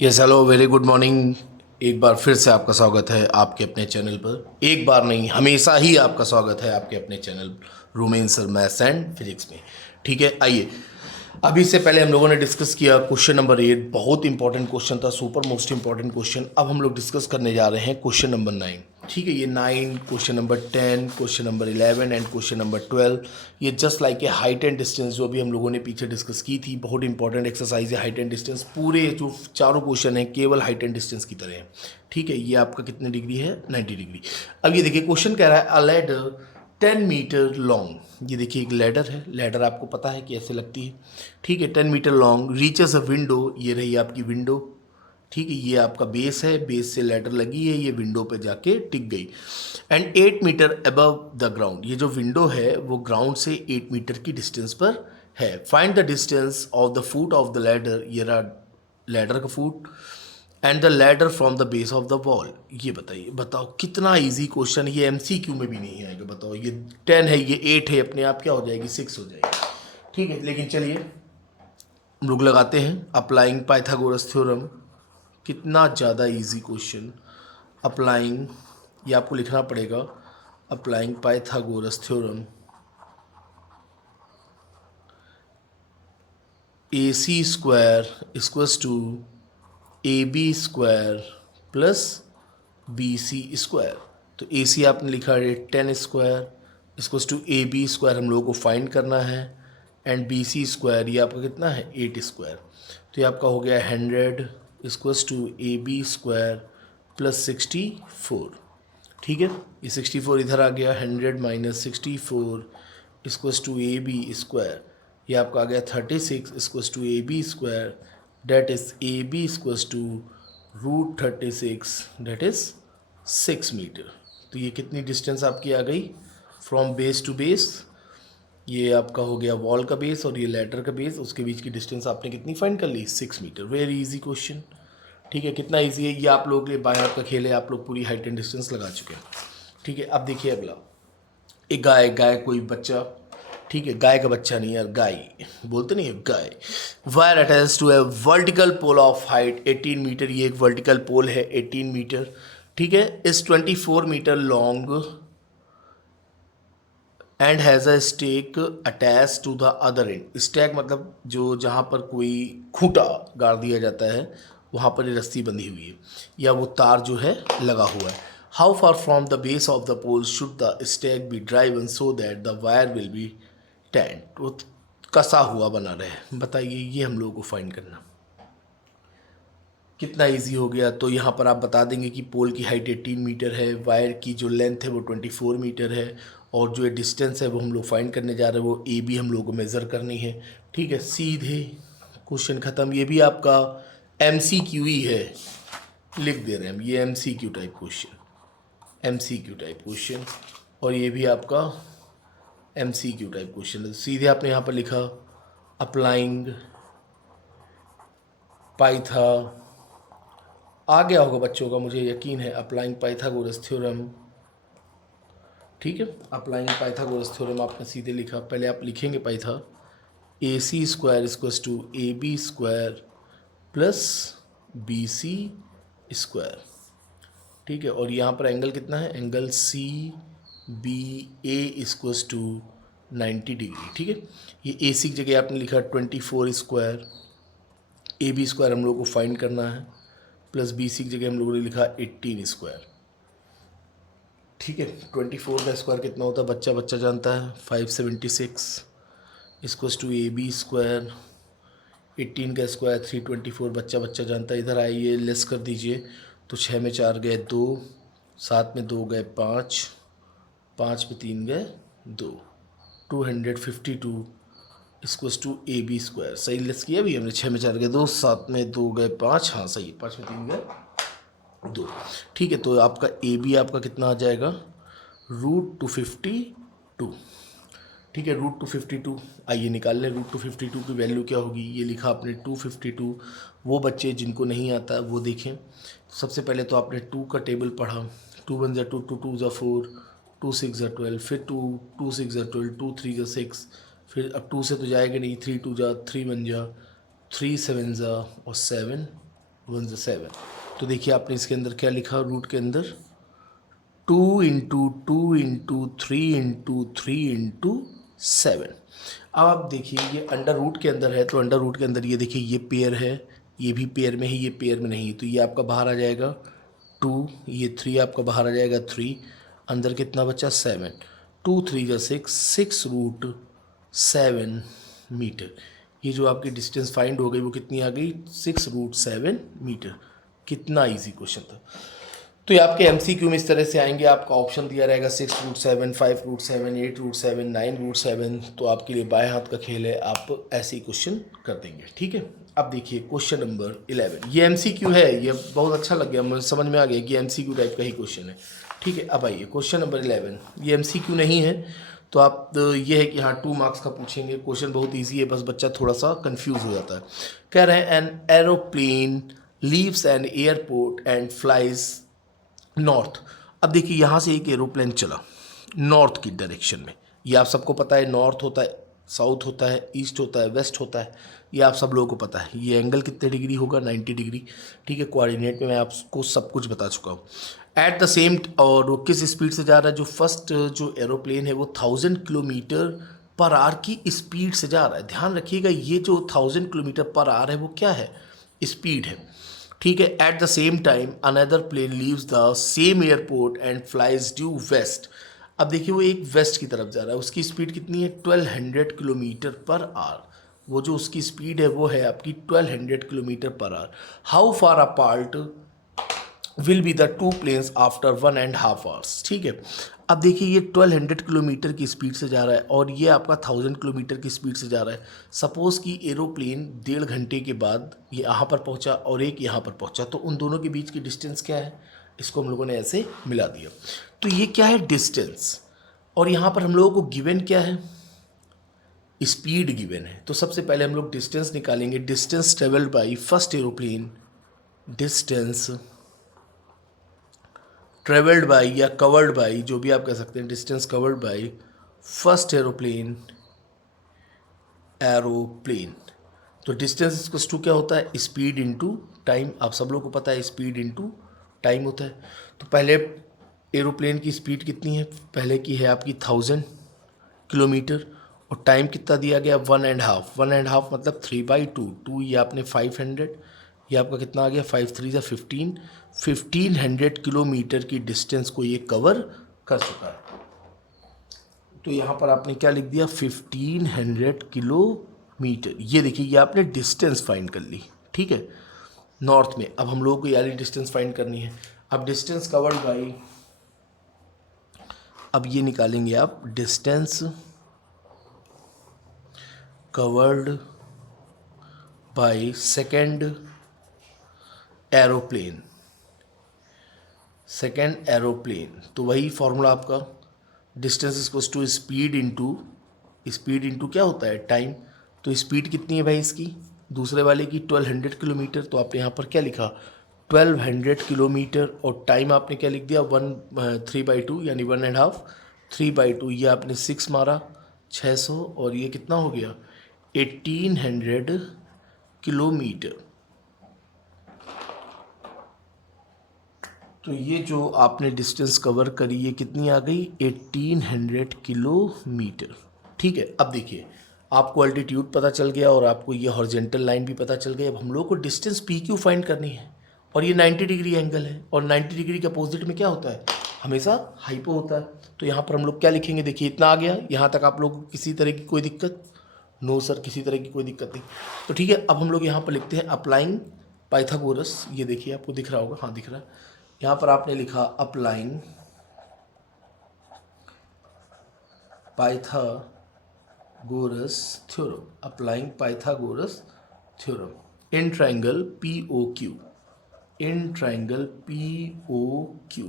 Yes hello very good morning. एक बार फिर से आपका स्वागत है आपके अपने चैनल पर। एक बार नहीं, हमेशा ही आपका स्वागत है आपके अपने channel Romen sir maths and physics में। ठीक है, आइए। अभी से पहले हम लोगों ने डिस्कस किया क्वेश्चन नंबर 8, बहुत इंपॉर्टेंट क्वेश्चन था, सुपर मोस्ट इंपॉर्टेंट क्वेश्चन। अब हम लोग डिस्कस करने जा रहे हैं क्वेश्चन नंबर 9। ठीक है, ये 9, question number 10, question number 11 and question number 12। ये just like a height and distance जो अभी हम लोगों ने पीछे डिस्कस की थी, बहुत इंपॉर्टेंट एक्सरसाइज है हाइट एंड डिस्टेंस। पूरे जो चारों क्वेश्चन हैं केवल हाइट एंड डिस्टेंस की तरह है। ठीक है, ये आपका कितने डिग्री है? 90 डिग्री। अब ये देखिए क्वेश्चन कह रहा है अ लैडर 10 मीटर लॉन्ग। ये देखिए एक लैडर है, लैडर आपको पता है कि ऐसे लगती है। ठीक है, 10 metre long reaches a window, ये रही आपकी विंडो। ठीक है, ये आपका बेस है, बेस से लैडर लगी है, ये विंडो पे जाके टिक गई। And 8 metre above the ground, ये जो विंडो है वो ग्राउंड से 8 मीटर की डिस्टेंस पर है। Find the distance of the foot of the ladder, ये रहा लैडर का foot, and the ladder from the base of the wall. ये बताइए, बताओ कितना इजी क्वेश्चन। ये एमसीक्यू में भी नहीं आएगा। बताओ, ये 10 है, ये 8 है, अपने आप क्या हो जाएगी? 6 हो जाएगी। ठीक है, लेकिन चलिए हम लोग लगाते हैं अप्लाइंग पाइथागोरस थ्योरम। कितना ज़्यादा इजी क्वेश्चन। अप्लाइंग, ये आपको लिखना पड़ेगा, applying Pythagoras theorem. A C square equals to A B square plus B C square. तो ए सी आपने लिखा है 10 square equals to A B square, हम लोगों को फाइंड करना है। एंड बी सी स्क्वायर ये आपका कितना है? 8 स्क्वायर। तो ये आपका हो गया 100 equals to A B square plus 64। ठीक है, ये 64 इधर आ गया, 100 minus 64 equals to A B square. ये आपका आ गया 36 equals to A B square, that is A B equals to √36, that is 6 metre. तो ये कितनी डिस्टेंस आपकी आ गई फ्रॉम बेस टू बेस? ये आपका हो गया वॉल का बेस और ये लेटर का बेस, उसके बीच की डिस्टेंस आपने कितनी फाइंड कर ली? 6 मीटर। Very easy question. ठीक है, कितना इजी है ये आप लोगों के लिए, बाय हाथ का खेल है, आप लोग पूरी हाइट एंड डिस्टेंस लगा चुके हैं। ठीक है, अब देखिए अगला। एक गाय, गाय कोई बच्चा, ठीक है, गाय का बच्चा नहीं यार, गाय बोलते नहीं है, guy. Wire attach to a vertical pole of height 18 metre, ये एक वर्टिकल पोल है 18 मीटर। ठीक है, इस 24 metre long and has a stake attach to the other end. Stack मतलब जो जहाँ पर कोई खूंटा गाड़ दिया जाता है वहाँ पर ये रस्सी बंधी हुई है या वो तार जो है लगा हुआ है। How far from the base of the pole should the stake be driven so that the wire will be tent, वो कसा हुआ बना रहे। बताइए, ये हम लोगों को फाइंड करना। कितना इजी हो गया। तो यहाँ पर आप बता देंगे कि पोल की हाइट 18 मीटर है, वायर की जो लेंथ है वो 24 मीटर है, और जो डिस्टेंस है वो हम लोग फाइंड करने जा रहे हैं, वो ए बी हम लोग को मेज़र करनी है। ठीक है, सीधे क्वेश्चन ख़त्म। ये भी आपका एम सी क्यू ही है, लिख दे रहे हैं हम, ये M C Q type question, M C Q type question. और ये भी आपका M C Q type question है। तो सीधे आपने यहाँ पर लिखा अप्लाइंग पाइथा, आ गया होगा बच्चों का, मुझे यकीन है, अप्लाइंग पाइथागोरस थ्योरम। ठीक है, अप्लाइंग पाइथागोरस थ्योरम आपने सीधे लिखा। पहले आप लिखेंगे पाइथा, A C square equals to A B square plus B C square. ठीक है, और यहाँ पर एंगल कितना है? Angle C B A equals to 90 degree. ठीक है, ये ए सी की जगह आपने लिखा 24 स्क्वायर, ए बी स्क्वायर हम लोग को फाइंड करना है, प्लस बी सी की जगह हम लोगों ने लिखा 18 स्क्वायर। ठीक है, 24 का स्क्वायर कितना होता है? बच्चा बच्चा जानता है, 576 equals to A B square, 18 का स्क्वायर 324, बच्चा बच्चा जानता है। इधर आइए, लेस कर दीजिए, तो 6 में 4 गए 2, 7 में 2 गए 5, 5 में 3 गए 2, 252 equals to A B square. सही लेस किया भी हमने, 6 में 4 गए 2, 7 में 2 गए 5, हाँ सही, 5 में 3 गए 2। ठीक है, तो आपका ए बी आपका कितना आ जाएगा? √252। ठीक है, √252 आइए निकाल लें। √252 की वैल्यू क्या होगी? ये लिखा आपने 252। वो बच्चे जिनको नहीं आता वो देखें। सबसे पहले तो आपने 2 का टेबल पढ़ा, 2 1 2, 2 2 4, 2 6 12, फिर 2 2 6 12, 2 3 6, फिर अब 2 से तो जाएगा नहीं, 3 2 3 1 3 7 और 7 1 से 7। तो देखिए आपने इसके अंदर क्या लिखा, रूट के अंदर 2 × 2 × 3 × 3 × 7। अब आप देखिए ये अंडर रूट के अंदर है, तो अंडर रूट के अंदर ये देखिए ये पेयर है, ये भी पेयर में है, ये पेयर में नहीं है, तो ये आपका बाहर आ जाएगा 2, ये 3 आपका बाहर आ जाएगा 3, अंदर कितना बचा 7, 2 3 जा 6, 6√7 मीटर। ये जो आपकी डिस्टेंस फाइंड हो गई वो कितनी आ गई, 6√7 मीटर। कितना इजी क्वेश्चन था। तो ये आपके एमसीक्यू में इस तरह से आएंगे, आपका ऑप्शन दिया रहेगा 6√7, 5√7, 8√7, 9√7। तो आपके लिए बाएं हाथ का खेल है, आप ऐसे ही क्वेश्चन कर देंगे। ठीक है, अब देखिए क्वेश्चन नंबर 11। ये एमसीक्यू है, ये बहुत अच्छा लग गया, मुझे समझ में आ गया कि एमसीक्यू टाइप का ही क्वेश्चन है। ठीक है, अब आइए क्वेश्चन नंबर 11। ये एमसीक्यू नहीं है, तो आप ये है कि हाँ 2 मार्क्स का पूछेंगे। क्वेश्चन बहुत ईजी है, बस बच्चा थोड़ा सा कन्फ्यूज हो जाता है। कह रहे हैं an aeroplane leaves an airport and flies north. अब देखिए यहाँ से एक एरोप्लेन चला नॉर्थ की डायरेक्शन में। ये आप सबको पता है, नॉर्थ होता है, साउथ होता है, ईस्ट होता है, वेस्ट होता है, ये आप सब लोगों को पता है। ये एंगल कितने डिग्री होगा, 90 डिग्री। ठीक है, कोऑर्डिनेट में मैं आपको सब कुछ बता चुका हूँ। एट द सेम, और वो किस स्पीड से जा रहा है, जो फर्स्ट जो एरोप्लेन है वो 1000 किलोमीटर पर आवर की स्पीड से जा रहा है। ध्यान रखिएगा ये जो 1000 किलोमीटर पर आवर है वो क्या है, स्पीड है। ठीक है, at the same time another plane leaves the same airport and flies due west. अब देखिए वो एक वेस्ट की तरफ जा रहा है, उसकी स्पीड कितनी है, 1200 किलोमीटर पर आवर। वो जो उसकी स्पीड है वो है आपकी 1200 kilometre per hour. How far apart will be the 2 planes after 1.5 hours। ठीक है, अब देखिए ये 1200 किलोमीटर की स्पीड से जा रहा है और ये आपका 1000 किलोमीटर की स्पीड से जा रहा है। सपोज़ कि एरोप्लेन 1.5 घंटे के बाद ये यहाँ पर पहुँचा और एक यहाँ पर पहुँचा, तो उन दोनों के बीच की डिस्टेंस क्या है, इसको हम लोगों ने ऐसे मिला दिया। तो ये क्या है, डिस्टेंस, और यहाँ पर हम लोगों को गिवन क्या है, स्पीड गिवन है। तो सबसे पहले हम लोग डिस्टेंस निकालेंगे। Distance travelled by first aeroplane, distance travelled by या कवर्ड बाई, जो भी आप कह सकते हैं, distance covered by first aeroplane, aeroplane. तो डिस्टेंस इक्वल्स टू क्या होता है, स्पीड इनटू टाइम। आप सब लोगों को पता है स्पीड इनटू टाइम होता है। तो पहले एरोप्लेन की स्पीड कितनी है, पहले की है आपकी 1000 किलोमीटर, और टाइम कितना दिया गया, 1.5। 1.5 मतलब 3/2। 2 ये आपने 500, ये आपका कितना आ गया, 5 3 जा 15। 1500 किलोमीटर की डिस्टेंस को ये कवर कर चुका है। तो यहाँ पर आपने क्या लिख दिया, 1500 किलोमीटर। ये देखिए ये आपने डिस्टेंस फाइंड कर ली। ठीक है, नॉर्थ में। अब हम लोगों को यानी डिस्टेंस फाइंड करनी है। अब डिस्टेंस कवर्ड बाई, अब ये निकालेंगे आप, distance covered by second aeroplane, second aeroplane. तो वही फॉर्मूला आपका, distance equals to speed into, speed into क्या होता है, टाइम। तो स्पीड कितनी है भाई इसकी, दूसरे वाले की 1200 किलोमीटर। तो आपने यहाँ पर क्या लिखा, 1200 किलोमीटर, और टाइम आपने क्या लिख दिया, 3/2 यानी 1.5। 3/2 ये आपने 6 मारा, 600, और ये कितना हो गया, 1800 किलोमीटर। तो ये जो आपने डिस्टेंस कवर करी ये कितनी आ गई, 1800 किलोमीटर। ठीक है, अब देखिए आपको अल्टीट्यूड पता चल गया और आपको ये हॉरिजेंटल लाइन भी पता चल गई। अब हम लोग को डिस्टेंस पी क्यू फाइंड करनी है, और ये 90 डिग्री एंगल है, और 90 डिग्री के अपोजिट में क्या होता है, हमेशा हाइपो होता है। तो यहाँ पर हम लोग क्या लिखेंगे, देखिए इतना आ गया, यहाँ तक आप लोग को किसी तरह की कोई दिक्कत, नो सर किसी तरह की कोई दिक्कत नहीं। तो ठीक है, अब हम लोग यहाँ पर लिखते हैं अप्लाइंग पाइथागोरस। ये देखिए आपको दिख रहा होगा, हाँ दिख रहा है। यहाँ पर आपने लिखा applying Pythagoras theorem, applying Pythagoras theorem in triangle POQ, in triangle POQ।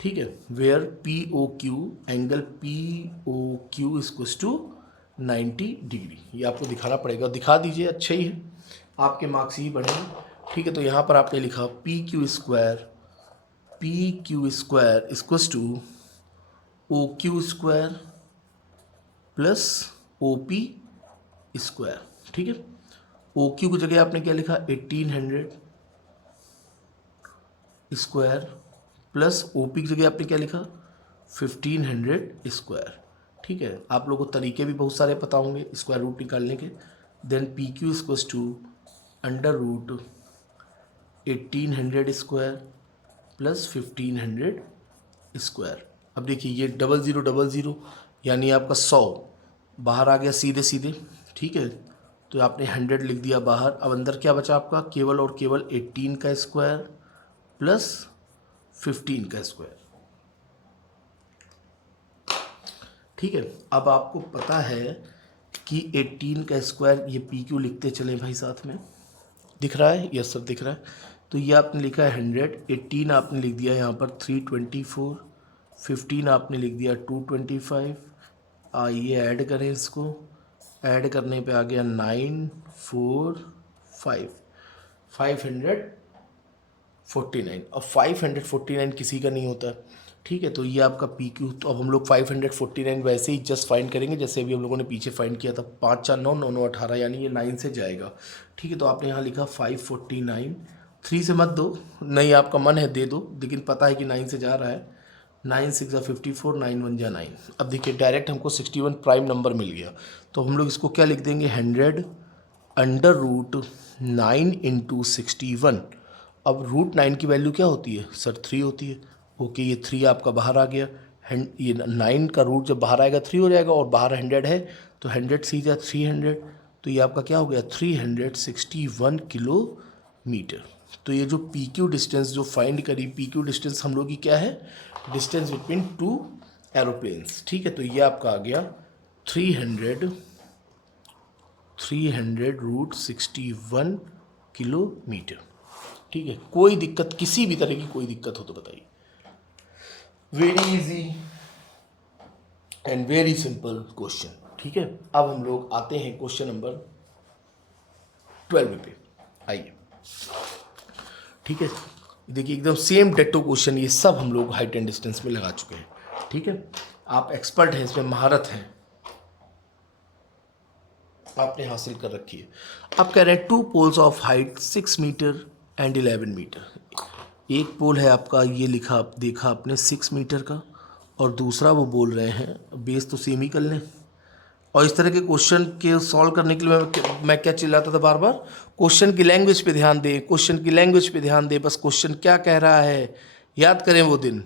ठीक है, where POQ, angle POQ equals to 90 degree. ये आपको दिखाना पड़ेगा, दिखा दीजिए, अच्छा ही है, आपके मार्क्स ही बढ़ेंगे। ठीक है, तो यहाँ पर आपने लिखा PQ square, PQ square equals to OQ square plus OP square. ठीक है, OQ की जगह आपने क्या लिखा, 1800, स्क्वायर प्लस OP की जगह आपने क्या लिखा 1500 स्क्वायर। ठीक है, आप लोगों को तरीके भी बहुत सारे पता होंगे स्क्वायर रूट निकालने के। Then PQ equals to under root 1800 square plus 1500 square. अब देखिए ये 0000 यानी आपका 100 बाहर आ गया सीधे सीधे। ठीक है, तो आपने 100 लिख दिया बाहर। अब अंदर क्या बचा आपका, केवल और केवल 18 का स्क्वायर प्लस 15 का स्क्वायर। ठीक है, अब आपको पता है कि 18 का स्क्वायर, ये PQ लिखते चले भाई साथ में, दिख रहा है, यस सर दिख रहा है। तो ये आपने लिखा है 100, 18 आपने लिख दिया यहाँ पर 324, 15 आपने लिख दिया 225। आइए ऐड करें इसको, ऐड करने पे आ गया 945, 549। अब 549 किसी का नहीं होता। ठीक है, तो ये आपका PQ। तो अब हम लोग 549 वैसे ही जस्ट फाइंड करेंगे जैसे अभी हम लोगों ने पीछे फाइंड किया था। 5 4 9 9 9 18, यानी ये 9 से जाएगा। ठीक है, तो आपने यहाँ लिखा 549, 3 से मत दो, नहीं आपका मन है दे दो, लेकिन पता है कि 9 से जा रहा है। 9 6 54, 9 1 9। अब देखिए डायरेक्ट हमको 61 प्राइम नंबर मिल गया। तो हम लोग इसको क्या लिख देंगे, 100 अंडर रूट 9 इंटू 61। अब रूट 9 की वैल्यू क्या होती है सर, 3 होती है। ओके, ये 3 आपका बाहर आ गया। ये 9 का रूट जब बाहर आएगा 3 हो जाएगा, और बाहर 100 है तो 100 सीधा 300। तो ये आपका क्या हो गया, 361 किलोमीटर। तो ये जो PQ डिस्टेंस जो फाइंड करी, PQ डिस्टेंस हम लोग की क्या है, डिस्टेंस बिटवीन 2 एरोप्लेन्स। ठीक है, तो ये आपका आ गया 300 रूट 61 किलोमीटर। ठीक है, कोई दिक्कत, किसी भी तरह की कोई दिक्कत हो तो बताइए। Very easy and very simple question. ठीक है, अब हम लोग आते हैं क्वेश्चन नंबर 12 पे, आइए। ठीक है, देखिए एकदम सेम डेटो क्वेश्चन, ये सब हम लोग हाइट एंड डिस्टेंस में लगा चुके हैं। ठीक है, आप एक्सपर्ट हैं, इसमें महारत है, आपने हासिल कर रखी है। आप कह रहे हैं 2 poles of height 6 metre and 11 metre. एक पोल है आपका, ये लिखा आप देखा आपने 6 मीटर का, और दूसरा वो बोल रहे हैं, बेस तो सेम ही कर लें। और इस तरह के क्वेश्चन के सॉल्व करने के लिए मैं क्या चिल्लाता था बार बार, क्वेश्चन की लैंग्वेज पे ध्यान दें, क्वेश्चन की लैंग्वेज पे ध्यान दें, बस क्वेश्चन क्या कह रहा है याद करें। वो दिन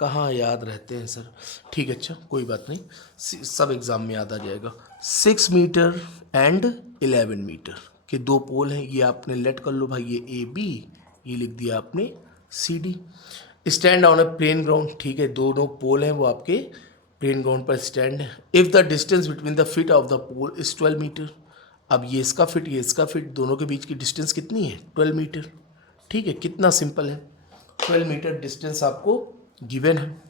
कहाँ याद रहते हैं सर। ठीक है, अच्छा कोई बात नहीं, सब एग्ज़ाम में याद आ जाएगा। 6 मीटर एंड 11 मीटर के 2 पोल हैं, ये आपने लेट कर लो भाई, ये AB, ये लिख दिया आपने CD। Stand on a plane ground. ठीक है, दोनों पोल हैं वो आपके प्लेन ग्राउंड पर स्टैंड है। If the distance between the feet of the pole is 12 metre. अब ये इसका फिट, ये इसका फिट, दोनों के बीच की डिस्टेंस कितनी है, 12 मीटर। ठीक है, कितना सिंपल है, 12 मीटर डिस्टेंस आपको गिवन है।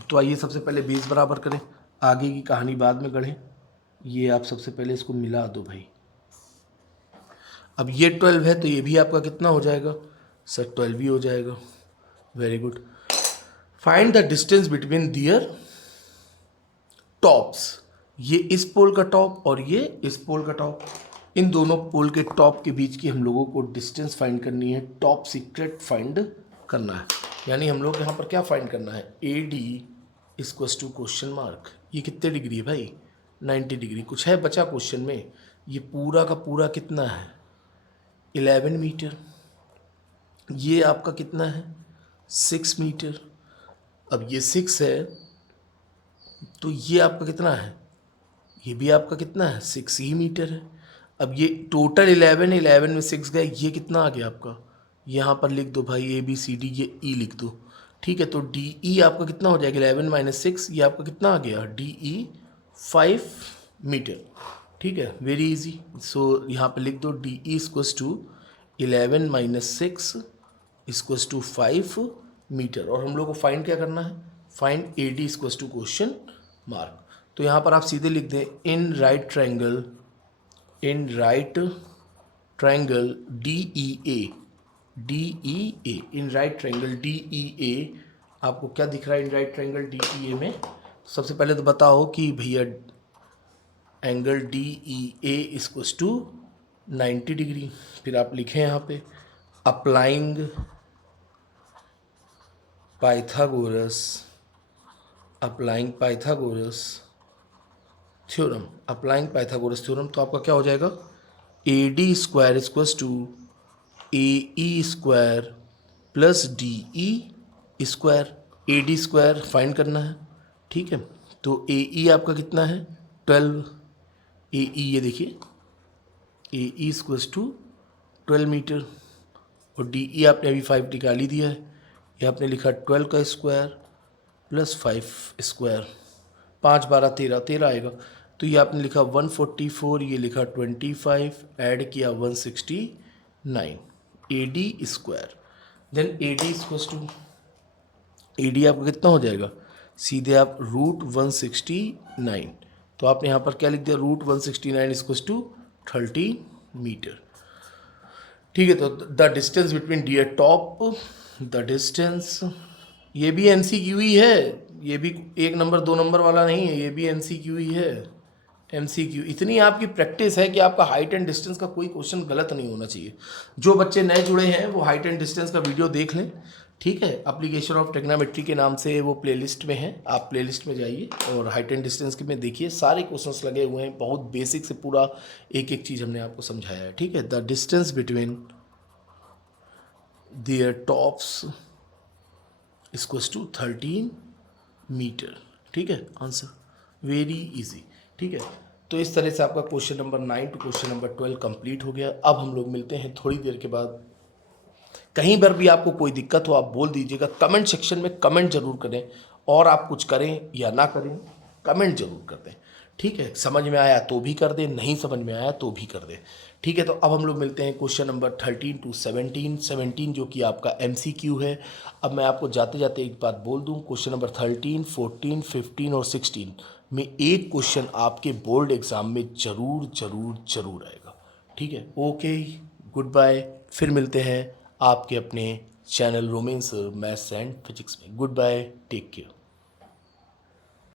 तो आइए सबसे पहले बेस बराबर करें, आगे की कहानी बाद में गढ़ें। ये आप सबसे पहले इसको मिला दो भाई। अब ये 12 है तो ये भी आपका कितना हो जाएगा सर, 12 ही हो जाएगा। Very good. Find the distance between their tops. ये इस पोल का टॉप और ये इस पोल का टॉप, इन दोनों पोल के टॉप के बीच की हम लोगों को डिस्टेंस फाइंड करनी है, टॉप सीक्रेट फाइंड करना है। यानी हम लोग यहाँ पर क्या फाइंड करना है, AD equals to question mark. ये कितने डिग्री है भाई, 90 डिग्री। कुछ है बचा क्वेश्चन में, ये पूरा का पूरा कितना है, 11 मीटर। ये आपका कितना है, 6 मीटर। अब ये 6 है तो ये आपका कितना है, ये भी आपका कितना है, 6 ही मीटर है। अब ये टोटल 11, 11 में 6 गए, ये कितना आ गया आपका, यहाँ पर लिख दो भाई ABCD, ये E लिख दो। ठीक है, तो DE आपका कितना हो जाएगा, 11 माइनस 6, ये आपका कितना आ गया, DE 5 मीटर। ठीक है, वेरी इजी। सो यहाँ पर लिख दो DE equals to 11 minus 6 equals to 5 metre. और हम लोग को फाइंड क्या करना है, find AD equals to question mark. तो यहाँ पर आप सीधे लिख दें in right triangle DEA, in right triangle DEA। आपको क्या दिख रहा है इन राइट ट्रायंगल DEA में, सबसे पहले तो बताओ कि भैया angle DEA equals to 90 degree. फिर आप लिखें यहाँ पे applying Pythagoras applying Pythagoras theorem, applying Pythagoras theorem, तो आपका क्या हो जाएगा, A D square equals to A E square plus D E square. A D square find करना है, ठीक है। तो ए ई आपका कितना है 12, ए ई ये देखिए ए ई इक्वल्स टू 12 मीटर, और डी ई आपने अभी 5 निकाल ही दिया है। ये आपने लिखा 12 का स्क्वायर प्लस 5 स्क्वायर, 5 12 13 13 आएगा। तो ये आपने लिखा 144, ये लिखा 25, ऐड किया 169 A D square. Then A D equals to, A D आपका कितना हो जाएगा, सीधे आप रूट 169, तो आपने यहाँ पर क्या लिख दिया, रूट 169 इक्वल्स टू 13 मीटर, ठीक है। तो the distance between their top, the distance, ये भी MCQ ही है, ये भी 1 नंबर 2 नंबर वाला नहीं है, ये भी MCQ ही है। MCQ, इतनी आपकी प्रैक्टिस है कि आपका हाइट एंड डिस्टेंस का कोई क्वेश्चन गलत नहीं होना चाहिए। जो बच्चे नए जुड़े हैं वो हाइट एंड डिस्टेंस का वीडियो देख लें, ठीक है। एप्लीकेशन ऑफ ट्रिग्नोमेट्री के नाम से वो प्लेलिस्ट में है, आप प्लेलिस्ट में जाइए और हाइट एंड डिस्टेंस के में देखिए, सारे क्वेश्चंस लगे हुए हैं, बहुत बेसिक से पूरा एक एक चीज़ हमने आपको समझाया है, ठीक है। The distance between their tops equals to 13 metre, ठीक है। आंसर वेरी इजी, ठीक है। तो इस तरह से आपका question number 9 to question number 12 complete हो गया। अब हम लोग मिलते हैं थोड़ी देर के बाद। कहीं पर भी आपको कोई दिक्कत हो आप बोल दीजिएगा, कमेंट सेक्शन में कमेंट जरूर करें, और आप कुछ करें या ना करें कमेंट जरूर कर दें, ठीक है। समझ में आया तो भी कर दें, नहीं समझ में आया तो भी कर दें, ठीक है। तो अब हम लोग मिलते हैं क्वेश्चन नंबर 13 टू 17 जो कि आपका MCQ है। अब मैं आपको जाते जाते एक बात बोल दूं, क्वेश्चन नंबर 13, 14, 15 और 16 में एक क्वेश्चन आपके बोर्ड एग्जाम में जरूर जरूर जरूर आएगा, ठीक है। ओके, गुड बाय, फिर मिलते हैं आपके अपने channel Romen sir maths and physics में। Good bye, take care.